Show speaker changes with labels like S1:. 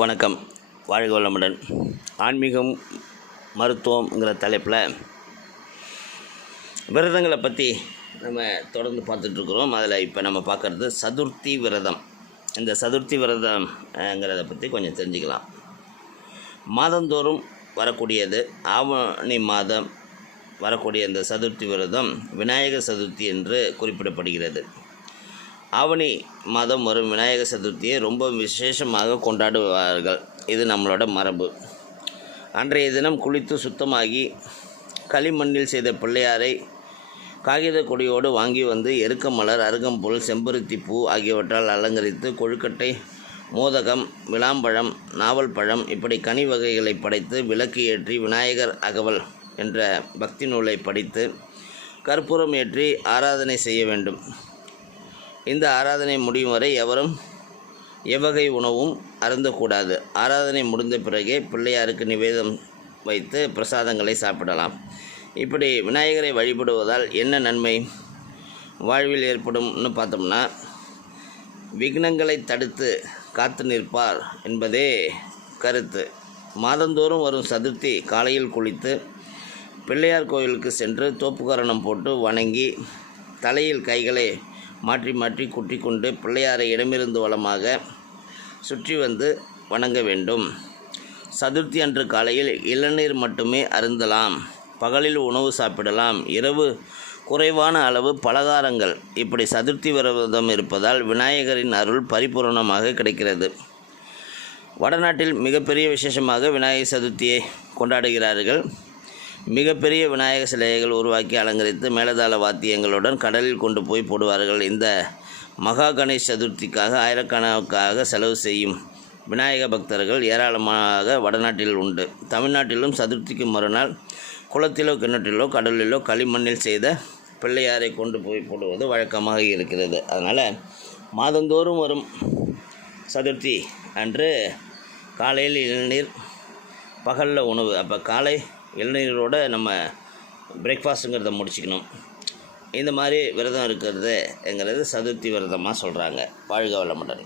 S1: வணக்கம். வாழ்க வளமுடன். ஆன்மீகம் மருத்துவம்ங்கிற தலைப்பில் விரதங்களை பற்றி நம்ம தொடர்ந்து பார்த்துட்ருக்குறோம் அதில் இப்போ நம்ம பார்க்குறது சதுர்த்தி விரதம். இந்த சதுர்த்தி விரதம்ங்கிறத பற்றி கொஞ்சம் தெரிஞ்சுக்கலாம். மாதந்தோறும் வரக்கூடியது ஆவணி மாதம் வரக்கூடிய இந்த சதுர்த்தி விரதம் விநாயகர் சதுர்த்தி என்று குறிப்பிடப்படுகிறது. ஆவணி மாதம் வரும் விநாயகர் சதுர்த்தியை ரொம்ப விசேஷமாக கொண்டாடுவார்கள். இது நம்மளோட மரபு. அன்றைய தினம் குளித்து சுத்தமாகி களிமண்ணில் செய்த பிள்ளையாரை காகித கொடியோடு வாங்கி வந்து எருக்கமலர் அருகம்புல் செம்பருத்தி பூ ஆகியவற்றால் அலங்கரித்து கொழுக்கட்டை மோதகம் விளாம்பழம் நாவல் பழம் இப்படி கனி வகைகளை படைத்து விளக்கு ஏற்றி விநாயகர் அகவல் என்ற பக்தி நூலை படித்து கற்பூரம் ஏற்றி ஆராதனை செய்ய வேண்டும். இந்த ஆராதனை முடியும் வரை எவரும் எவ்வகை உணவும் அருந்தக்கூடாது. ஆராதனை முடிந்த பிறகே பிள்ளையாருக்கு நிவேதம் வைத்து பிரசாதங்களை சாப்பிடலாம். இப்படி விநாயகரை வழிபடுவதால் என்ன நன்மை? வாழ்வில் ஏற்படும்னு பார்த்தோம்னா விக்னங்களை தடுத்து காத்து நிற்பார் என்பதே கருத்து. மாதந்தோறும் வரும் சதுர்த்தி காலையில் குளித்து பிள்ளையார் கோயிலுக்கு சென்று தோப்புக்கரணம் போட்டு வணங்கி தலையில் கைகளை மாற்றி மாற்றி குட்டி கொண்டு பிள்ளையாரை இடமிருந்து வளமாக சுற்றி வந்து வணங்க வேண்டும். சதுர்த்தி அன்று காலையில் இளநீர் மட்டுமே அருந்தலாம். பகலில் உணவு சாப்பிடலாம். இரவு குறைவான அளவு பலகாரங்கள். இப்படி சதுர்த்தி விரதம் இருப்பதால் விநாயகரின் அருள் பரிபூரணமாக கிடைக்கிறது. வடநாட்டில் மிகப்பெரிய விசேஷமாக விநாயகர் சதுர்த்தியை கொண்டாடுகிறார்கள். மிகப்பெரிய விநாயக சிலைகள் உருவாக்கி அலங்கரித்து மேலதாள வாத்தியங்களுடன் கடலில் கொண்டு போய் போடுவார்கள். இந்த மகா கணேஷ் சதுர்த்திக்காக ஆயிரக்கணக்காக செலவு செய்யும் விநாயக பக்தர்கள் ஏராளமாக வடநாட்டில் உண்டு. தமிழ்நாட்டிலும் சதுர்த்திக்கு மறுநாள் குளத்திலோ கிணற்றிலோ கடலிலோ களிமண்ணில் செய்த பிள்ளையாரை கொண்டு போய் போடுவது வழக்கமாக இருக்கிறது. அதனால் மாதந்தோறும் வரும் சதுர்த்தி அன்று காலையில் இளநீர் பகலில் உணவு. அப்போ காலை இளநீரோடு நம்ம பிரேக்ஃபாஸ்ட்டுங்கிறத முடிச்சுக்கணும். இந்த மாதிரி விரதம் இருக்கிறதுங்கிறது சதுர்த்தி விரதமாக சொல்கிறாங்க வாழ்க வளமுடன்.